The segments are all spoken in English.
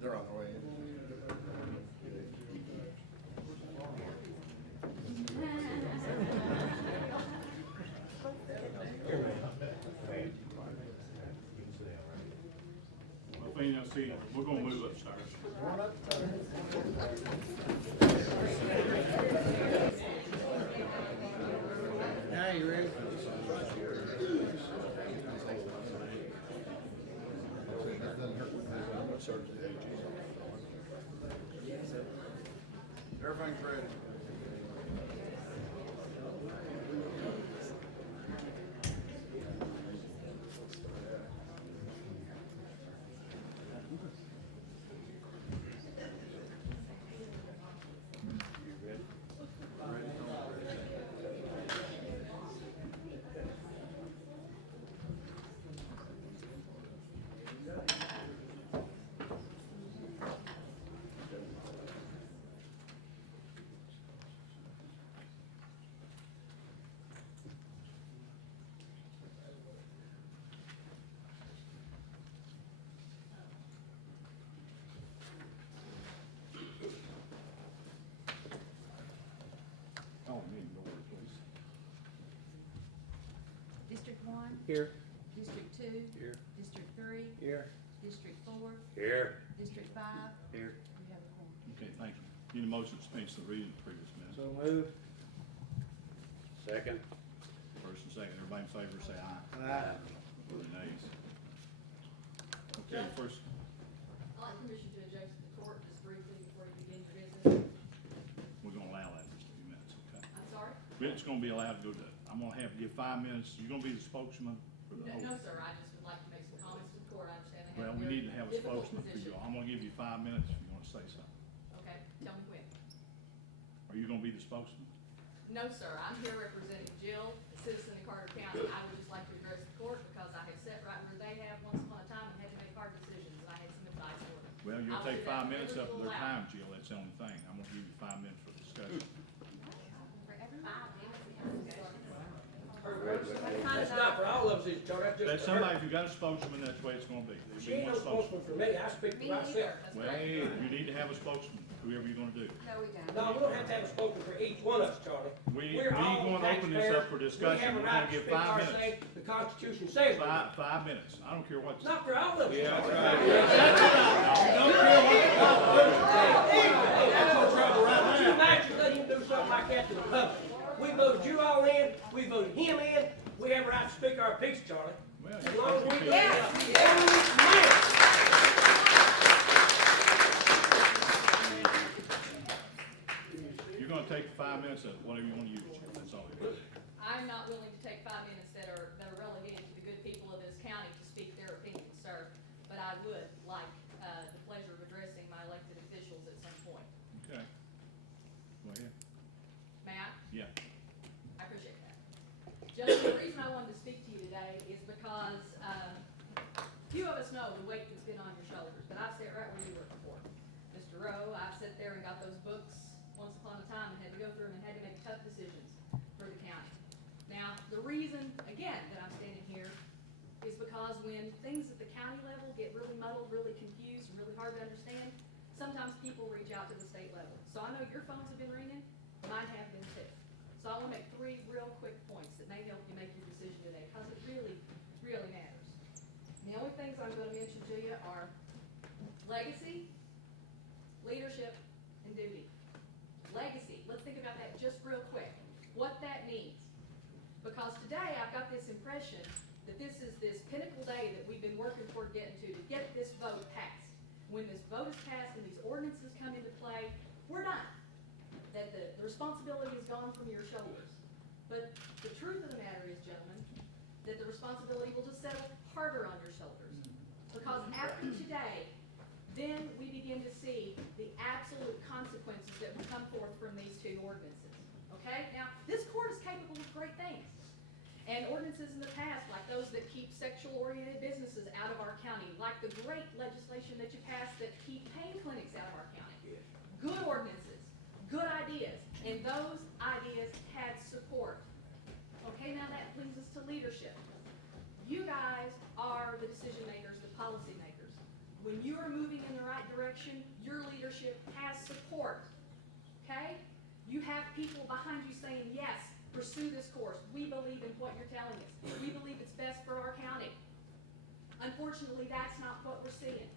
They're on their way in. Well, thing I see, we're gonna move upstairs. Now you ready? Everything's ready. Oh, me, go over, please. District 1, Here. District 2, Here. District 3, Here. District 4, Here. District 5. Here. We have a quorum. Okay, thank you. Need a motion to dispense the reading of the previous minutes. So moved. Second. First and second, everybody in favor say aye. Aye. Any nays? Okay, first, I'd like permission to adjourn to the court just briefly before you begin your business. we're gonna allow that in just a few minutes, okay? I'm sorry? It's gonna be allowed to go to, I'm gonna have, give 5 minutes, you're gonna be the spokesman for the No, whole. no, sir, I just would like to make some comments to the court. I understand they Well, have a we very need to have a difficult spokesman for you. position. I'm gonna give you 5 minutes if you wanna say something. Okay, tell me when. Are you gonna be the spokesman? No, sir, I'm here representing Jill, a citizen in Carter County. I would just like to address the court because I have sat right where they have once upon a time and had to make hard decisions, and I had some advice for them. Well, I you'll will take do that 5 minutes up to whenever their it's allowed. time, Jill, that's the only thing. I'm gonna give you 5 minutes for discussion. For everybody. That's not for all of us, it's Charlie, that's just That's for her. somebody, if you got a spokesman, that's the way it's gonna be. There'll She be ain't no one spokesman. spokesman for me, I speak Me for neither. myself. That's Well, correct. you need to have a spokesman, whoever you're gonna do. No, we don't. No, we don't have to have a spokesman for each one of us, Charlie. We We're all ain't gonna open this up for taxpayers. discussion. We have a We're right gonna to give speak 5 our minutes. say, the Constitution says we do. 5 minutes. I don't care what's. Not for all of us. Yeah, that's Charlie. right. You don't care what the Constitution says. Hey, that's no trouble right now. You might just let him do something like that to the public. We voted you all in, we voted him in, we have a right to speak our piece, Charlie. Well, As long as we do it. Yes. You're gonna take 5 minutes of whatever you wanna use, Jill, that's all it is. I'm not willing to take 5 minutes that are relegated to the good people of this county to speak their opinions, sir. But I would like, the pleasure of addressing my elected officials at some point. Okay. Go ahead. May I? Yeah. I appreciate that. Gentlemen, the reason I wanted to speak to you today is because, few of us know the weight that's been on your shoulders, but I've sat right where you were before. Mr. Rowe, I've sat there and got those books once upon a time and had to go through them and had to make tough decisions for the county. Now, the reason, again, that I'm standing here is because when things at the county level get really muddled, really confused, and really hard to understand, sometimes people reach out to the state level. So I know your phones have been ringing, mine have been too. So I want to make 3 real quick points that may help you make your decision today, because it really, really matters. The only things I'm going to mention to you are legacy, leadership, and duty. Legacy, let's think about that just real quick, what that means. Because today I've got this impression that this is this pinnacle day that we've been working toward getting to get this vote passed. When this vote is passed and these ordinances come into play, we're done. That the responsibility is gone from your shoulders. But the truth of the matter is, gentlemen, that the responsibility will just settle harder on your shoulders. Because after today, then we begin to see the absolute consequences that will come forth from these two ordinances. Okay? Now, this court is capable of great things. And ordinances in the past, like those that keep sexual-oriented businesses out of our county, like the great legislation that you passed that keep pain clinics out of our county. Good ordinances, good ideas, and those ideas had support. Okay, now that brings us to leadership. You guys are the decision makers, the policy makers. When you are moving in the right direction, your leadership has support. Okay? You have people behind you saying, yes, pursue this course. We believe in what you're telling us. We believe it's best for our county. Unfortunately, that's not what we're seeing.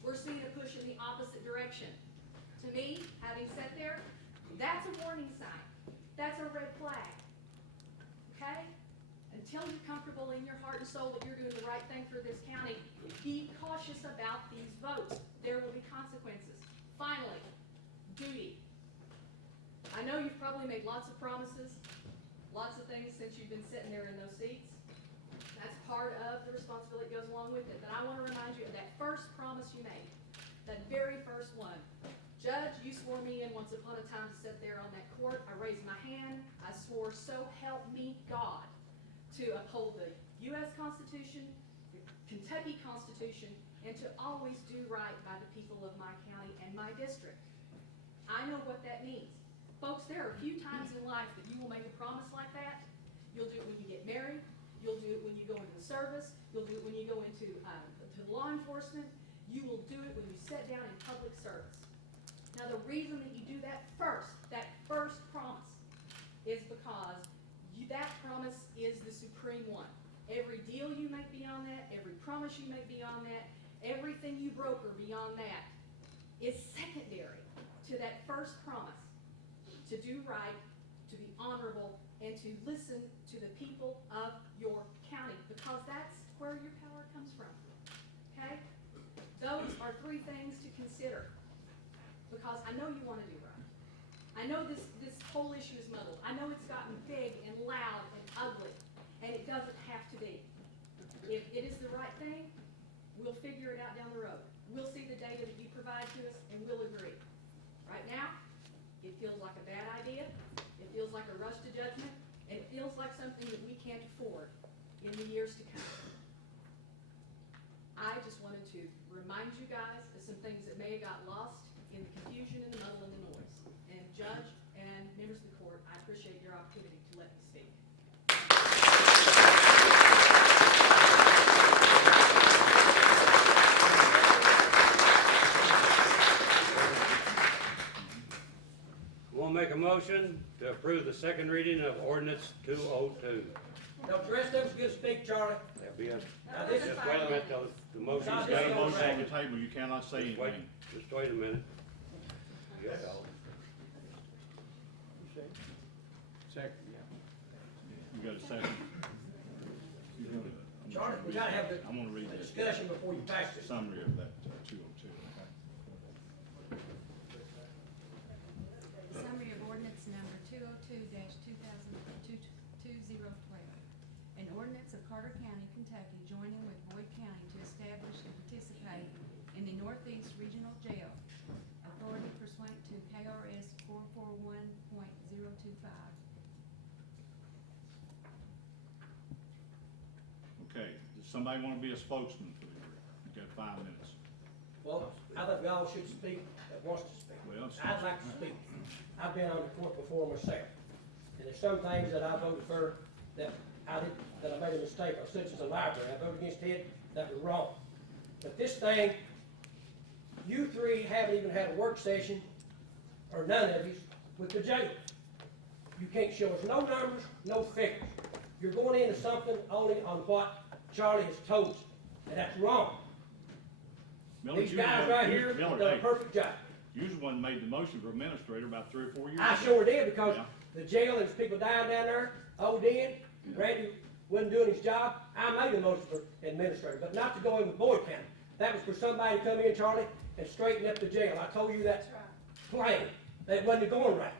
We're seeing a push in the opposite direction. To me, having sat there, that's a warning sign. That's a red flag. Okay? Until you're comfortable in your heart and soul that you're doing the right thing for this county, be cautious about these votes. There will be consequences. Finally, duty. I know you've probably made lots of promises, lots of things since you've been sitting there in those seats. That's part of the responsibility that goes along with it. But I want to remind you of that first promise you made, that very first one. Judge, you swore me in once upon a time to sit there on that court. I raised my hand. I swore, so help me God, to uphold the U.S. Constitution, the Kentucky Constitution, and to always do right by the people of my county and my district. I know what that means. Folks, there are a few times in life that you will make a promise like that. You'll do it when you get married. You'll do it when you go into the service. You'll do it when you go into to law enforcement. You will do it when you sit down in public service. Now, the reason that you do that first promise, is because that promise is the supreme one. Every deal you make beyond that, every promise you make beyond that, everything you broker beyond that is secondary to that first promise. To do right, to be honorable, and to listen to the people of your county, because that's where your power comes from. Okay? Those are three things to consider, because I know you want to do right. I know this whole issue is muddled. I know it's gotten big and loud and ugly, and it doesn't have to be. If it is the right thing, we'll figure it out down the road. We'll see the data that you provide to us, and we'll agree. Right now, it feels like a bad idea, it feels like a rush to judgment, and it feels like something that we can't afford in the years to come. I just wanted to remind you guys of some things that may have got lost in the confusion and the muddle and the noise. And Judge and members of the court, I appreciate your opportunity to let me speak. We'll make a motion to approve the second reading of ordinance 202. Don't the rest of us get to speak, Charlie? That'll be it. Now, this is Just wait a minute till the motion's Now, Got a made. motion on the table, you cannot say Just wait, anything. just wait a minute. Yeah, I'll- Second, yeah. You got a second? Charlie, we gotta have I'm gonna read the this discussion before you pass it. summary of that 202, okay? Summary of ordinance number 202-2012. An ordinance of Carter County, Kentucky, joining with Boyd County to establish and participate in the Northeast Regional Jail. Authority pursuant to KRS 441.025. Okay, does somebody wanna be a spokesman for the group? You got 5 minutes. Well, I think we all should speak that wants to speak. Well, it's- I'd like to speak. I've been on the court before myself, and there's some things that I voted for that I made a mistake on, such as the library. I voted against it, that was wrong. But this thing, you three haven't even had a work session, or none of you, with the jail. You can't show us no numbers, no figures. You're going into something only on what Charlie has told you, and that's wrong. Miller, These you guys know- right here Miller, done a hey, perfect job. you was the one that made the motion for administrator about 3 or 4 years ago. I sure did, because Yeah. the jail, there's people dying down there, ODing, Randy wasn't doing his job. I made a motion for administrator, but not to go in with Boyd County. That was for somebody to come in, Charlie, and straighten up the jail. I told you that plain, that it wasn't going right.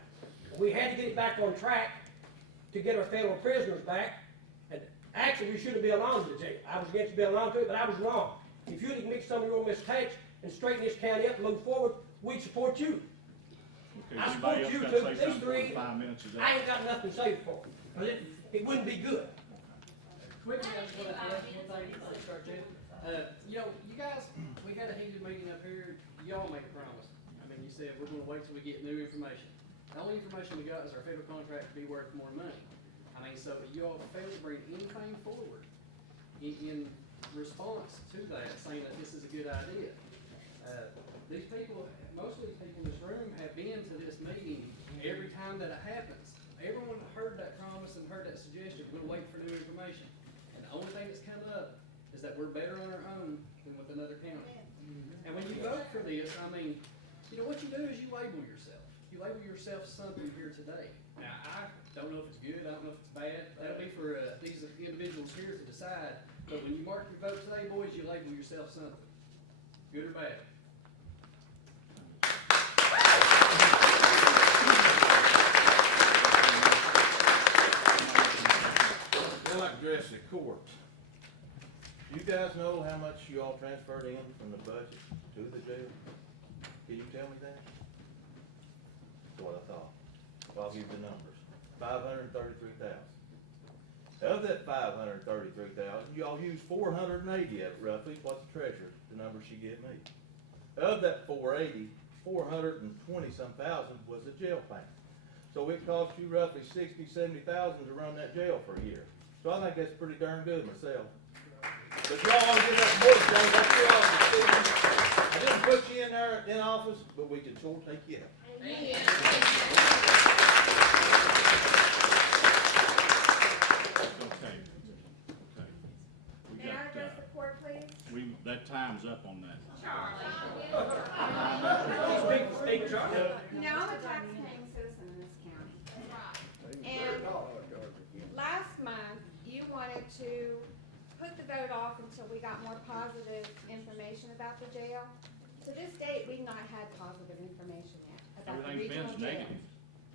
We had to get it back on track to get our federal prisoners back, and Actually, you should have been on to the jail. I was against you being on to it, but I was wrong. If you'd admit some of your mistakes and straighten this county up and move forward, we'd support you. Okay, I anybody else support you got to too. say These something three, in 5 minutes of I that? ain't got nothing to say for it, 'cause it wouldn't be good. Quickly, I just wanna ask one thing before we start, Jim. You know, you guys, we had a heated meeting up here, y'all made a promise. I mean, you said we're gonna wait till we get new information. The only information we got is our federal contract to be worth more money. I mean, so y'all failed to bring anything forward in response to that, saying that this is a good idea. These people, most of these people in this room have been to this meeting every time that it happens. Everyone heard that promise and heard that suggestion, we'll wait for new information. And the only thing that's come up is that we're better on our own than with another county. And when you vote for this, I mean, you know, what you do is you label yourself. You label yourself something here today. Now, I don't know if it's good, I don't know if it's bad, that'll be for, these individuals here to decide. But when you mark your vote today, boys, you label yourself something, good or bad. I'd like to address the court. You guys know how much you all transferred in from the budget to the jail? Can you tell me that? That's what I thought. Well, I'll give you the numbers. $533,000. Of that $533,000, y'all used 480 of it roughly, what the treasurer, the number she gave me. Of that 480, 420-some thousand was the jail payment. So it cost you roughly 60, 70,000 to run that jail for a year. So I think that's pretty darn good myself. But y'all want to get that voice down, that's your office. I didn't put you in there in office, but we can sure take you out. Okay. Okay. We May I got, address the court, please? that time's up on that. Speak, Charlie. No, I'm a tax-paying citizen in this county. And last month, you wanted to put the vote off until we got more positive information about the jail. To this date, we've not had positive information yet about the Everything's regional been jail. negative.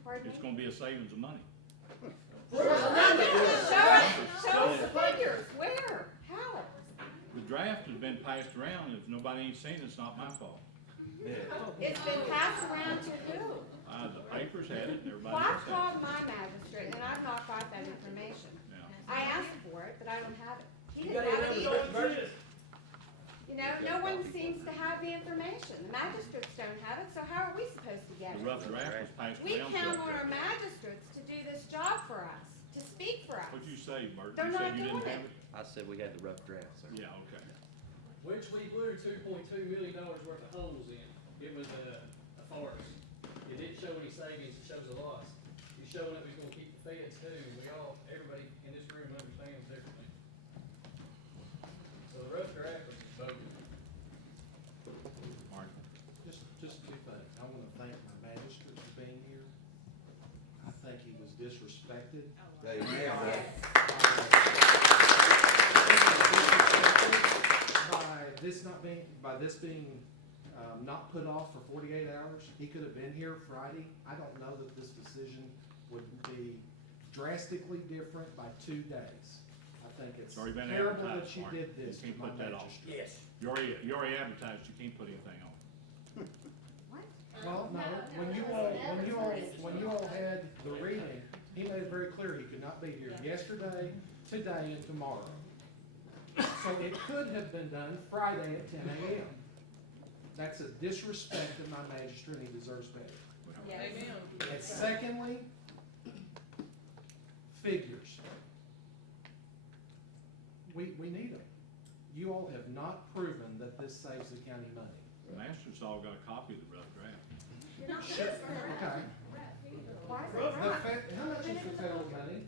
Pardon It's me? gonna be a savings of money. Show us the figures. Where? How? The draft has been passed around. If nobody ain't seen it, it's not my fault. It's been passed around to who? The papers had it and everybody Well, I've else had called my magistrate and I've not got that information. it. Yeah. I asked for it, but I don't have it. He You didn't got have any it other either. version? You know, no one seems to have the information. The magistrates don't have it, so how are we supposed to get The it? rough draft was passed We around. count to on us. our magistrates to do this job for us, to speak for us. What'd you say, Bert? They're You not said you didn't doing have it. it? I said we had the rough draft, sir. Yeah, okay. Which we blew $2.2 million worth of holes in. It was a farce. It didn't show any savings, it shows a loss. You're showing that we're gonna keep the feds too, we all, everybody in this room understands everything. So the rough draft was bogus. Mark. Just two things. I want to thank my magistrate for being here. I think he was disrespected. By this being not put off for 48 hours, he could have been here Friday. I don't know that this decision would be drastically different by 2 days. I think it's already been terrible that advertised, you Mark. did this You to can't my put that off. magistrate. Yes. You already advertised, you can't put anything on. Well, no, when you all had the reading, he made it very clear he could not be here yesterday, today, and tomorrow. So it could have been done Friday at 10 a.m. That's a disrespect of my magistrate, and he deserves better. And secondly, figures. We need them. You all have not proven that this saves the county money. The Masters all got a copy of the rough draft. Okay. Why is it not? How much is the federal money?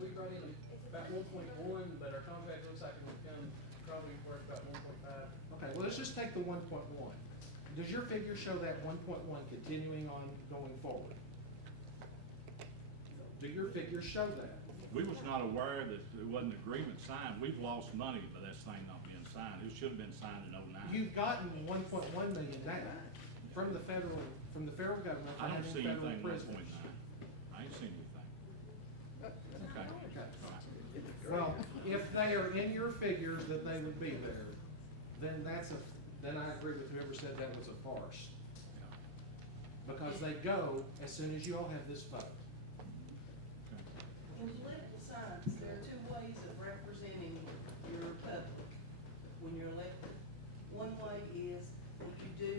We brought in about 1.1, but our contract looks like it will come probably worth about 1.5. Okay, well, let's just take the 1.1. Does your figure show that 1.1 continuing on going forward? Do your figures show that? We was not aware that there wasn't an agreement signed. We've lost money by that thing not being signed. It should have been signed in '09. You've gotten 1.1 million now from the federal government. I don't for see having federal anything prisoners. 1.9. I ain't seen anything. Okay. Okay. All right. Well, they are in your figures that they would be there, then then I agree with whoever said that was a farce. Because they go as soon as you all have this vote. In political science, there are two ways of representing your public when you're elected. One way is that you do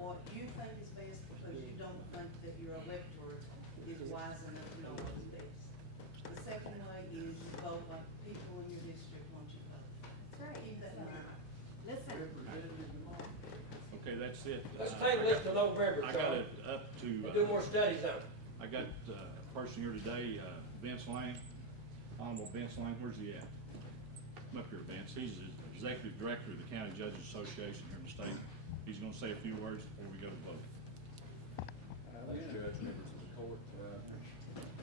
what you think is best because you don't think that your electorate is wise enough to know what's best. The second way is you vote like people in your district want you to vote. That's right. Keep that in mind. Listen, Okay, that's it. Let's table this till November, I got Charlie. it up to, Do more studies on it. I got a person here today, Vince Lang, Honorable Vince Lang, where's he at? Come up here, Vince, he's the Executive Director of the County Judges Association here in the state. He's gonna say a few words before we go to vote. Thanks, Judge, members of the court.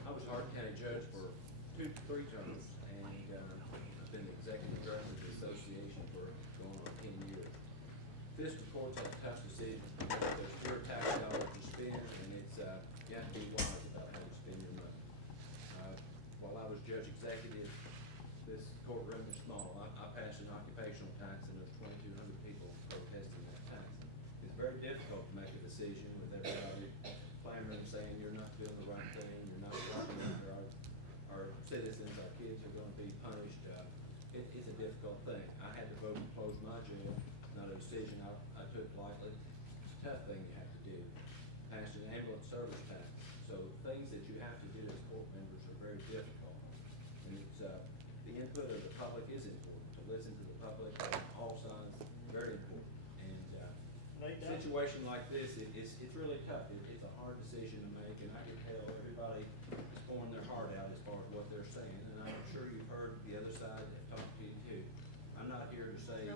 I was Hardin County Judge for 2 to 3 terms, and I've been the Executive Director of the association for going on 10 years. Fiscal courts have a tough decision. There's fewer tax dollars to spend, and it's, you have to be wise about how you spend your money. While I was judge executive, this courtroom is small. I passed an occupational tax, and there's 2,200 people protesting that tax. It's very difficult to make a decision with everybody clamoring, saying you're not doing the right thing, you're not looking after our citizens, our kids are gonna be punished. It's a difficult thing. I had to vote to close my jail, not a decision I took lightly. It's a tough thing you have to do. Passed an ambulance service tax, so things that you have to do as court members are very difficult. And it's, the input of the public is important, to listen to the public, all sides, very important. And, a situation like this, it's really tough. It's a hard decision to make, and I can tell everybody is pouring their heart out as far as what they're saying. And I'm sure you've heard the other side have talked to you too. I'm not here to say. they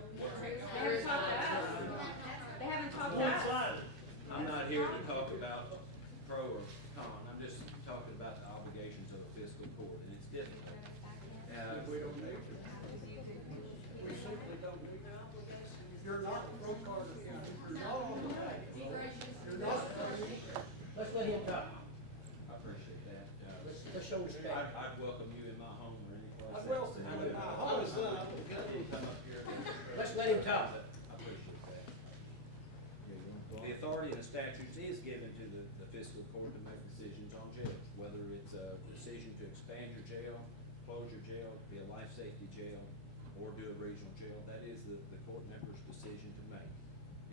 haven't talked to us. They haven't talked to us. I'm not here to talk about pro or con, I'm just talking about the obligations of a fiscal court, and it's difficult. We don't need to. We simply don't need to. You're not a pro Carter County. You're not on the page. You're not. Let's let him talk. I appreciate that. Let's show respect. I'd welcome you in my home or any place. I will. else. I'm in my home. Come up here. Let's let him talk. I appreciate that. The authority in the statutes is given to the fiscal court to make decisions on jails, whether it's a decision to expand your jail, close your jail, be a life safety jail, or do a regional jail. That is the court member's decision to make.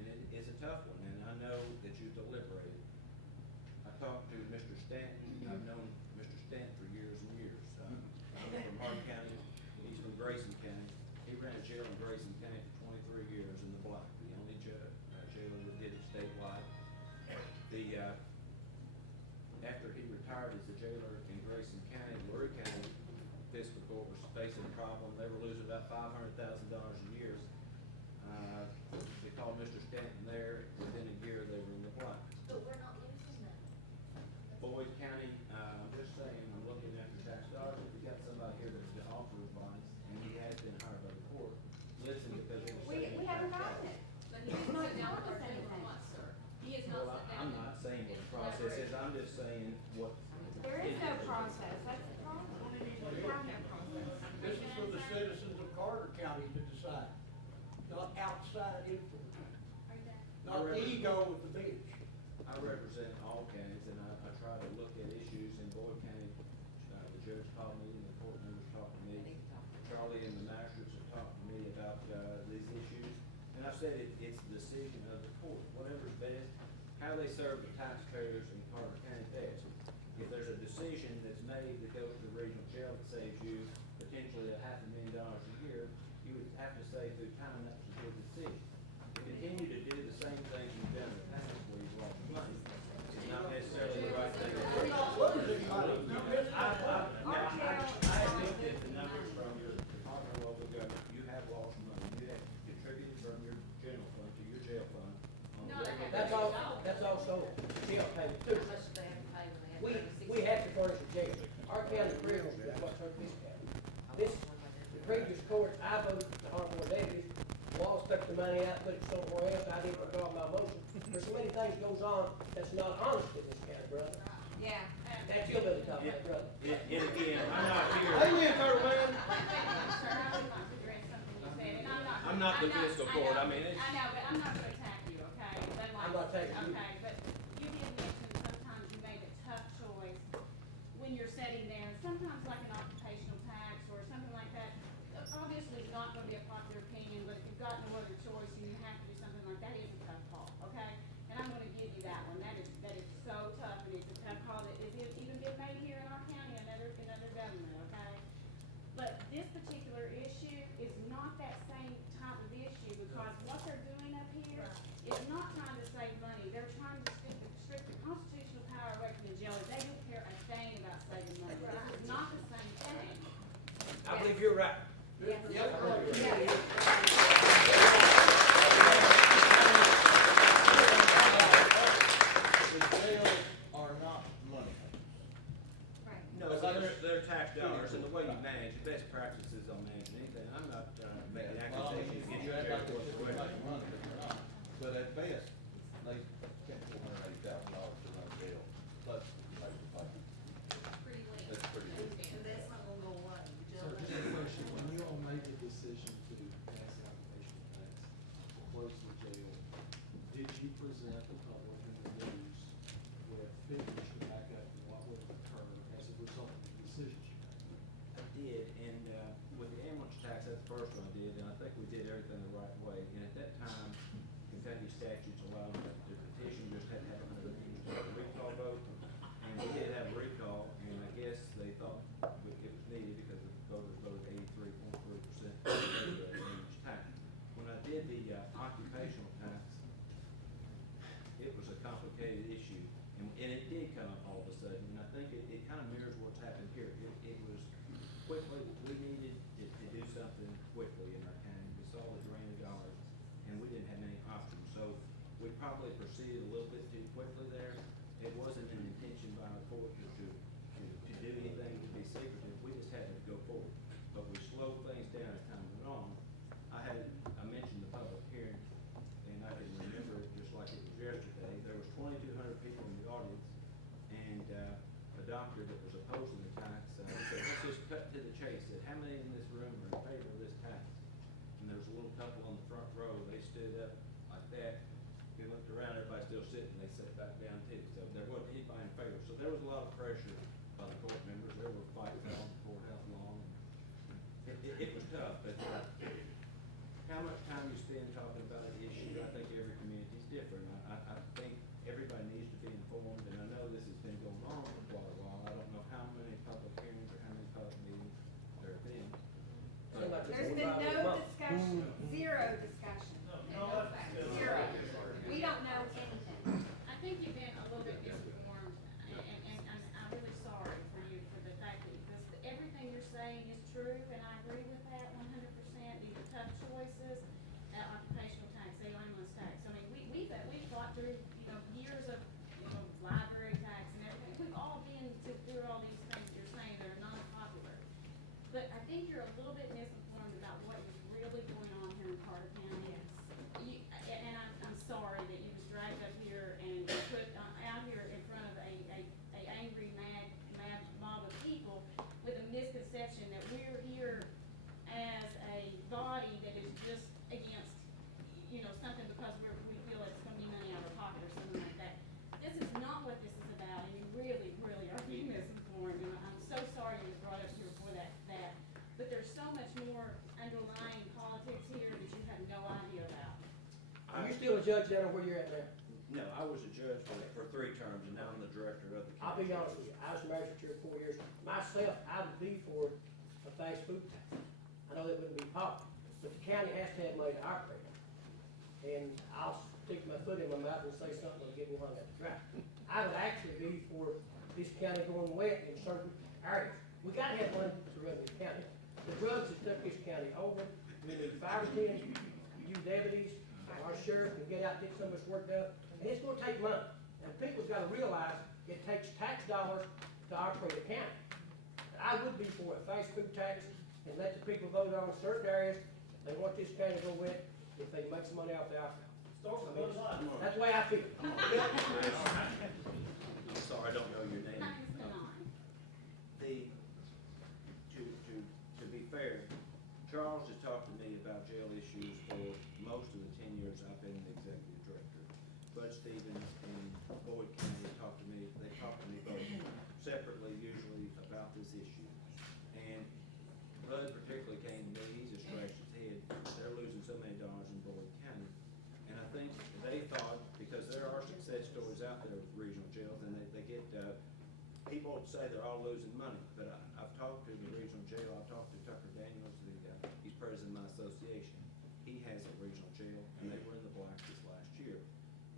And it's a tough one, and I know that you deliberated. I talked to Mr. Stanton. I've known Mr. Stanton for years and years. I'm from Hardin County. He's from Grayson County. He ran a jail in Grayson County for 23 years in the block, the only jailer that did it statewide. After he retired as a jailer in Grayson County, Lurie County Fiscal Court was facing a problem. They were losing about $500,000 a year. They called Mr. Stanton there. Within a year, they were in the black. But we're not losing them. Boyd County, I'm just saying, I'm looking after tax dollars. If you got somebody here that's been offered advice, and he has been hired by the court, listen, because it was. We haven't gotten it. But he has not down with our table once, sir. He has not Well, sat down. I'm not saying what the process is. I'm just saying what. There is no process, that's the problem. We have no process. This is for the citizens of Carter County to decide, not outside influence, not the ego of the bench. I represent all counties, and I try to look at issues in Boyd County. The judge called me, and the court members talked to me. Charlie and the magistrates have talked to me about these issues. And I've said it's the decision of the court, whatever's best, how they serve the taxpayers in Carter County best. If there's a decision that's made to go to the regional jail that saves you potentially $500,000 a year, you would have to say through time that was a good decision. To continue to do the same things you've done in the past where you've lost money is not necessarily the right thing to do. I have looked at the numbers from your Department of Local Government. You have lost money. You have contributed from your general fund to your jail fund. on a No, regular That's also jail payment too. Unless they have to pay when they have. We have to furnish a jail. Our county prisoners is what's hurt this county. The previous court, I voted the honorable deputies, Wall stuck the money out, put it somewhere else, I didn't withdraw my motion. There's so many things goes on that's not honest in this county, brother. Yeah. That's your little topic, brother. And again, I'm not here. Amen, Thurman. I'm not the fiscal court, I mean, it's. I know, but I'm not gonna attack you, okay? But like- I'm not attacking you. Okay, but you did mention sometimes you make a tough choice when you're sitting there, and sometimes like an occupational tax or something like that, obviously it's not gonna be a popular opinion, but if you've got no other choice and you have to do something like that, it's a tough call, okay? And I'm gonna give you that one, that is so tough, and it's a tough call that is even been made here in our county, another government, okay? But this particular issue is not that same type of issue, because what they're doing up here is not trying to save money, they're trying to strip the constitutional power away from the jailers. They don't care a thing about saving money. This is not the same thing. I believe you're right. Yes. The jails are not money. Right. No, they're tax dollars, and the way you manage, the best practices on managing anything, I'm not making Well, I mean, accusations against you you, act Jerry, like they're whatsoever. making money, but they're not. But at best, they spent $480,000 to run a jail, plus like the budget. That's pretty good. And that's not gonna go away. So just a question, when you all made the decision to pass the occupation tax, close the jail, did you present the public and the news with figures to back up what would occur as a result of the decisions you made? I did, and with the ambulance tax, that's the first one I did, and I think we did everything the right way. And at that time, Kentucky statutes allowed the petition just had to have a recall vote, and we did have a recall, and I guess they thought it was needed because the voters voted 83.3% for the ambulance tax. When I did the occupational tax, it was a complicated issue, and it did come up all of a sudden, and I think it kind of mirrors what's happened here. It was quickly, we needed to do something quickly in our county. We saw the drain of dollars, and we didn't have any options, so we probably proceeded a little bit too quickly there. It wasn't an intention by the court to do anything to be secretive, we just had to go forward. But we slowed things down as time went on. I mentioned the public hearing, and I can remember it just like it was yesterday. There was 2,200 people in the audience, and a doctor that was opposing the tax said, let's just cut to the chase. Said, how many in this room are in favor of this tax? And there was a little couple on the front row. They stood up like that. We looked around, everybody's still sitting. They sat back down too. So there wasn't anybody in favor. So there was a lot of pressure by the court members. There were fights on the courthouse long. It was tough, but how much time you spend talking about an issue, I think every community is different. I think everybody needs to be informed, and I know this has been going on for quite a while. I don't know how many public hearings or how many public meetings there have been. Seems like There's it's been over 5 no months. discussion, zero discussion, and no facts, zero. We don't know anything. I think you've been a little bit misinformed, and I'm really sorry for you for the fact that everything you're saying is true, and I agree with that 100%. These are tough choices, occupational tax, ambulance tax. I mean, we've fought through, years of, library tax and everything. We've all been through all these things you're saying that are not popular. But I think you're a little bit misinformed about what is really going on here in Carter County. And I'm sorry that you was dragged up here and put out here in front of a angry, mad mob of people with a misconception that we're here as a body that is just against, something because we feel it's gonna be money out of our pocket or something like that. This is not what this is about, and you really, really are being misinformed, and I'm so sorry you were brought up here for that. But there's so much more underlying politics here that you have no idea about. Are you still a judge down where you're at now? No, I was a judge for 3 terms, and now I'm the director of the I'll county. be honest with you, I was married for 3 or 4 years. Myself, I would be for a fast food tax. I know that wouldn't be popular, but the county has to have money to operate. And I'll stick my foot in my mouth and say something that'll get me hung up to dry. I would actually be for this county going wet in certain areas. We gotta have money to run this county. The drugs that took this county over, we need fire lieutenants, you deputies, our sheriff can get out and get some of this work done. And it's gonna take money. And people's gotta realize it takes tax dollars to operate a county. I would be for a fast food tax and let the people vote on certain areas. They want this county to go wet if they make some money off the alcohol. That's the way I feel. I'm sorry, I don't know your name. To be fair, Charles has talked to me about jail issues for people say they're all losing money, but I've talked to the regional jail, I've talked to Tucker Daniels, he's president of my association. He has a regional jail, and they were in the black this last year.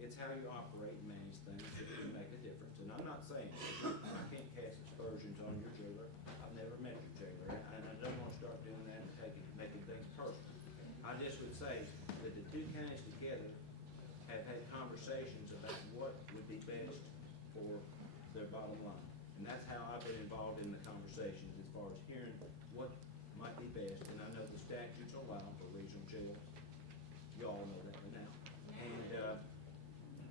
It's how you operate and manage things that can make a difference, and I'm not saying, I can't cast aspersions on your jailer, I've never met your jailer, and I don't wanna start doing that and making things personal. I just would say that the two counties together have had conversations about what would be best for their bottom line. And that's how I've been involved in the conversations, as far as hearing what might be best. And I know the statutes allow for regional jails. You all know that by now. And,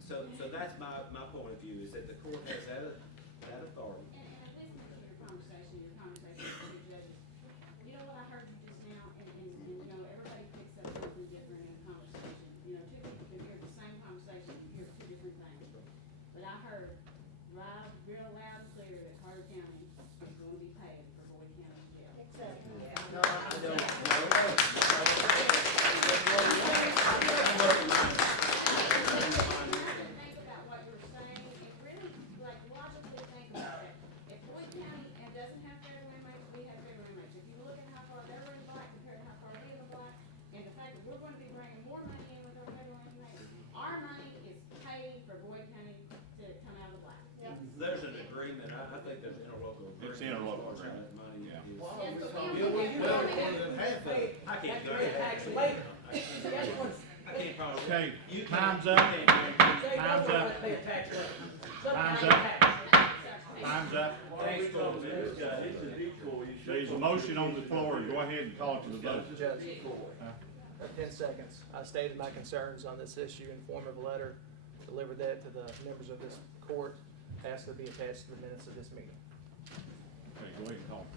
so that's my point of view, is that the court has that authority. And I listened to your conversation with the judges. You know what I heard you just now, and you know, everybody picks up something different in a conversation. You know, two people can hear the same conversation and hear two different things. But I heard real loud and clear that Carter County is going to be paid for Boyd County Jail. No, I don't. Think about what you're saying, and really, like, logically think about it. If Boyd County doesn't have federal inmates, we have federal inmates. If you look at how far they're in the black compared to how far we're in the black, and the fact that we're going to be bringing more money in with our federal inmates, our money is paid for Boyd County to come out of the black. There's an agreement, I think there's interlocal agreement. It's interlocal as far as how agreement. that money Yeah. is. Yeah, well, you know, more than half of it. I can't Have to pay tax later. That's what's. I can't promise. Okay, You can't- time's you up. can't guarantee- They Time's don't up. want to pay a tax later. Time's Somebody up. tax. Time's up. Thanks, folks. There's a motion on the floor, go ahead and call it to the vote. Judge, 10 seconds. I stated my concerns on this issue in form of a letter, delivered that to the members of this court, asked to be attached to the minutes of this meeting. Okay, go ahead and call.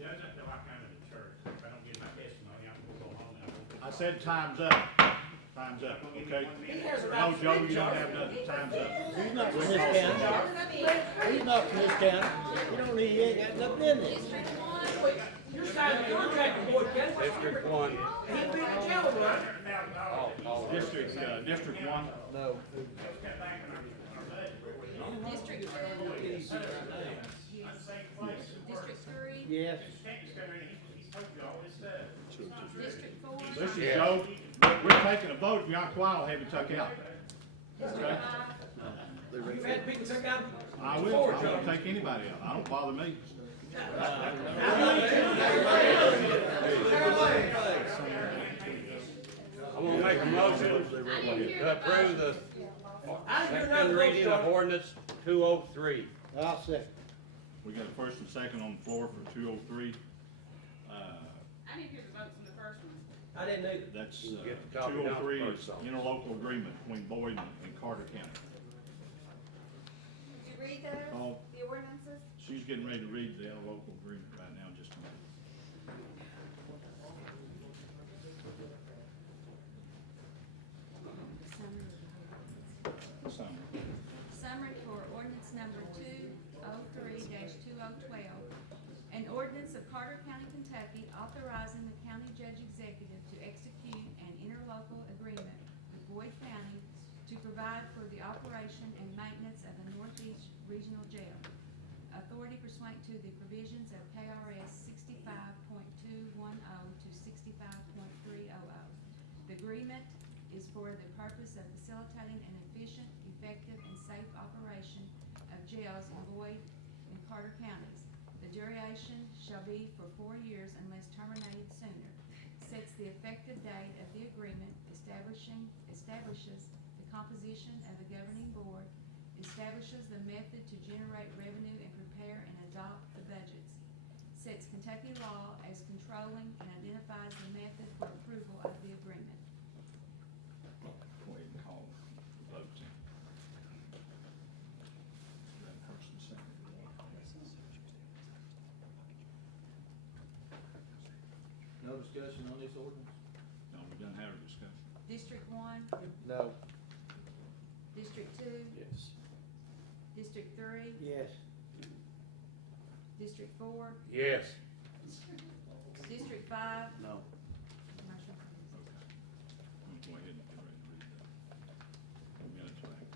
Judge, I feel like I'm in the church. If I don't get my testimony, I'm gonna go home and I won't. I said time's up. Time's up, okay? He has No, about Joe, three you don't jobs. have nothing, time's up. He's not from this county. He's not from this county. He ain't got nothing in there. You're signing a contract with Boyd County. District 1. He'll be in jail, right? District one? No. District 2? District 3? Yes. He's told you all this stuff. District 4? This is Joe, we're taking a vote, if you're not quiet, I'll have you tuck out. Okay? You've had people took out. I will, I won't take anybody out, I don't bother me. I'm gonna make a motion to approve the second reading of ordinance 203. I'll second. We got a first and second on the floor for 203. I didn't hear the votes on the first one. I didn't either. That's, Get the copy down 203 is first. interlocal agreement between Boyd and Carter County. Did you read those, Oh, the ordinances? she's getting ready to read the interlocal agreement right now, just a minute. Summary. Summary for ordinance number 203-2012. An ordinance of Carter County, Kentucky authorizing the county judge executive to execute an interlocal agreement with Boyd County to provide for the operation and maintenance of the Northeast Regional Jail. Authority pursuant to the provisions of KRS 65.210 to 65.300. The agreement is for the purpose of facilitating an efficient, effective, and safe operation of jails in Boyd and Carter counties. The duration shall be for 4 years unless terminated sooner. Sets the effective date of the agreement, establishes the composition of the governing board, establishes the method to generate revenue and prepare and adopt the budgets. Sets Kentucky law as controlling and identifies the method for approval of the agreement. Go ahead and call the vote. That first and second. No discussion on this ordinance? No, we done had our discussion. District 1, No. District 2, Yes. District 3, Yes. District 4, Yes. District 5. No. Motion carries. Okay. We'll go ahead and get ready to read that. 2 minutes back.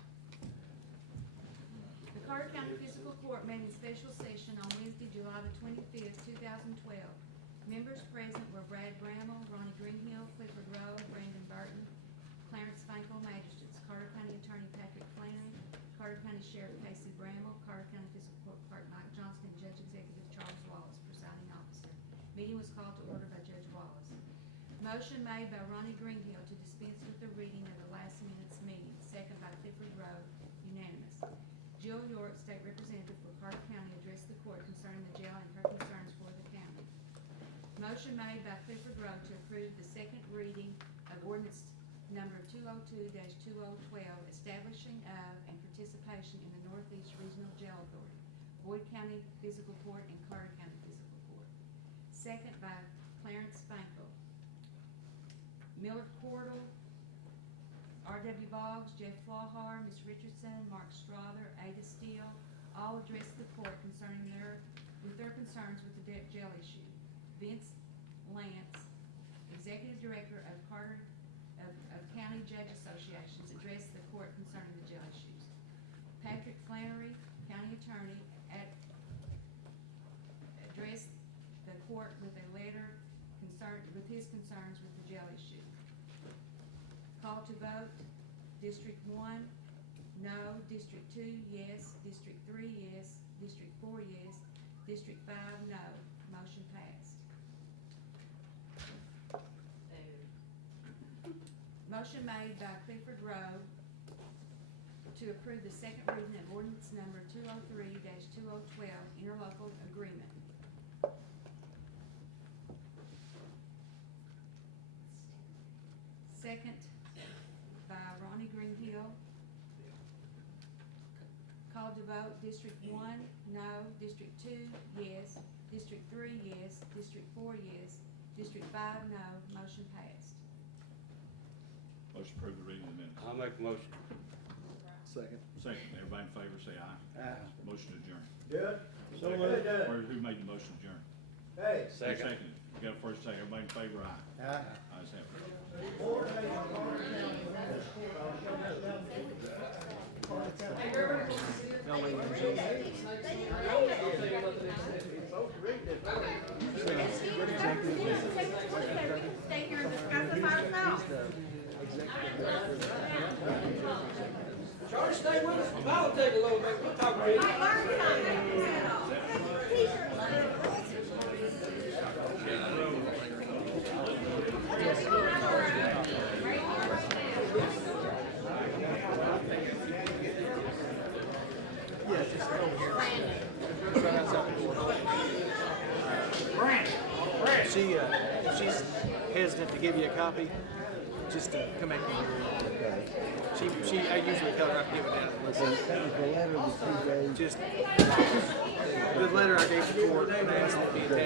Carter County Fiscal Court met in special session on Wednesday, July the 25th, 2012. Members present were Brad Bramall, Ronnie Greenhill, Clifford Rowe, Brandon Burton, Clarence Finkel, magistrates, Carter County Attorney Patrick Flannery, Carter County Sheriff Casey Bramall, Carter County Fiscal Court Clerk Mike Johnston, and Judge Executive Charles Wallace, presiding officer. Meeting was called to order by Judge Wallace. Motion made by Ronnie Greenhill to dispense with the reading of the last minute's meeting, second by Clifford Rowe, unanimous. Jill York, State Representative for Carter County, addressed the court concerning the jail and her concerns for the county. Motion made by Clifford Rowe to approve the second reading of ordinance number 202-2012, establishing of and participation in the Northeast Regional Jail Authority, Boyd County Physical Court, and Carter County Physical Court. Second by Clarence Finkel. Miller Cordell, R.W. Boggs, Jeff Flahar, Ms. Richardson, Mark Strother, Ada Steele, all addressed the court concerning their concerns with the jail issue. Vince Lance, Executive Director of County Judge Associations, addressed the court concerning the jail issues. Patrick Flannery, County Attorney, addressed the court with a letter with his concerns with the jail issue. Call to vote, District 1, no. District 2, yes. District 3, yes. District 4, yes. District 5, no. Motion passed. Motion made by Clifford Rowe to approve the second reading of ordinance number 203-2012, interlocal agreement. Second by Ronnie Greenhill. Called to vote, District 1, no. District 2, yes. District 3, yes. District 4, yes. District 5, no. Motion passed. Motion to approve the reading of the minutes. I'll make a motion. Second. Second, everybody in favor say aye. Aye. Motion to adjourn. Good. So moved. Who made the motion to adjourn? Hey. Who Second. seconded? We got a first second, everybody in favor, aye. Aye. Ayes have it. Stay here and discuss it by ourselves. Charlie, stay with us, I'll take a little bit, we'll talk about it. I learned something. T-shirt. If she's hesitant to give you a copy, just to come back in here. I usually tell her I give it out. Just the letter I gave the court and asked it to be attached